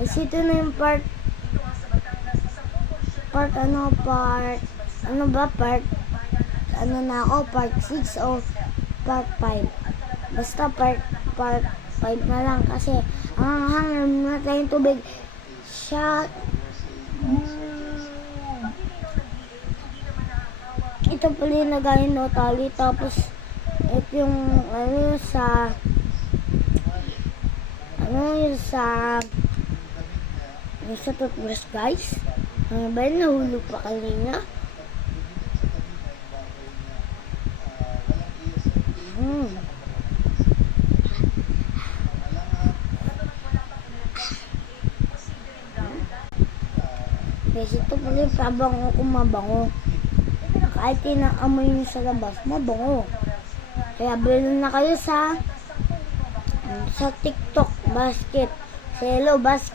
Kasi ito na yung part na ako, part 6 o part 5. Basta part 5 na lang kasi ang hanghang na tayong tubig siya. Ito pala yung nagayon no tali, tapos ito yung yung sa toothbrush, guys. Ano ba yun? Nahulog pa kanina. Guys, ito pala yung pabango kung mabango. Kahit tinaamoy nyo sa labas, mabango. Kaya bilhin na kayo sa TikTok basket. Sa Hello Basket.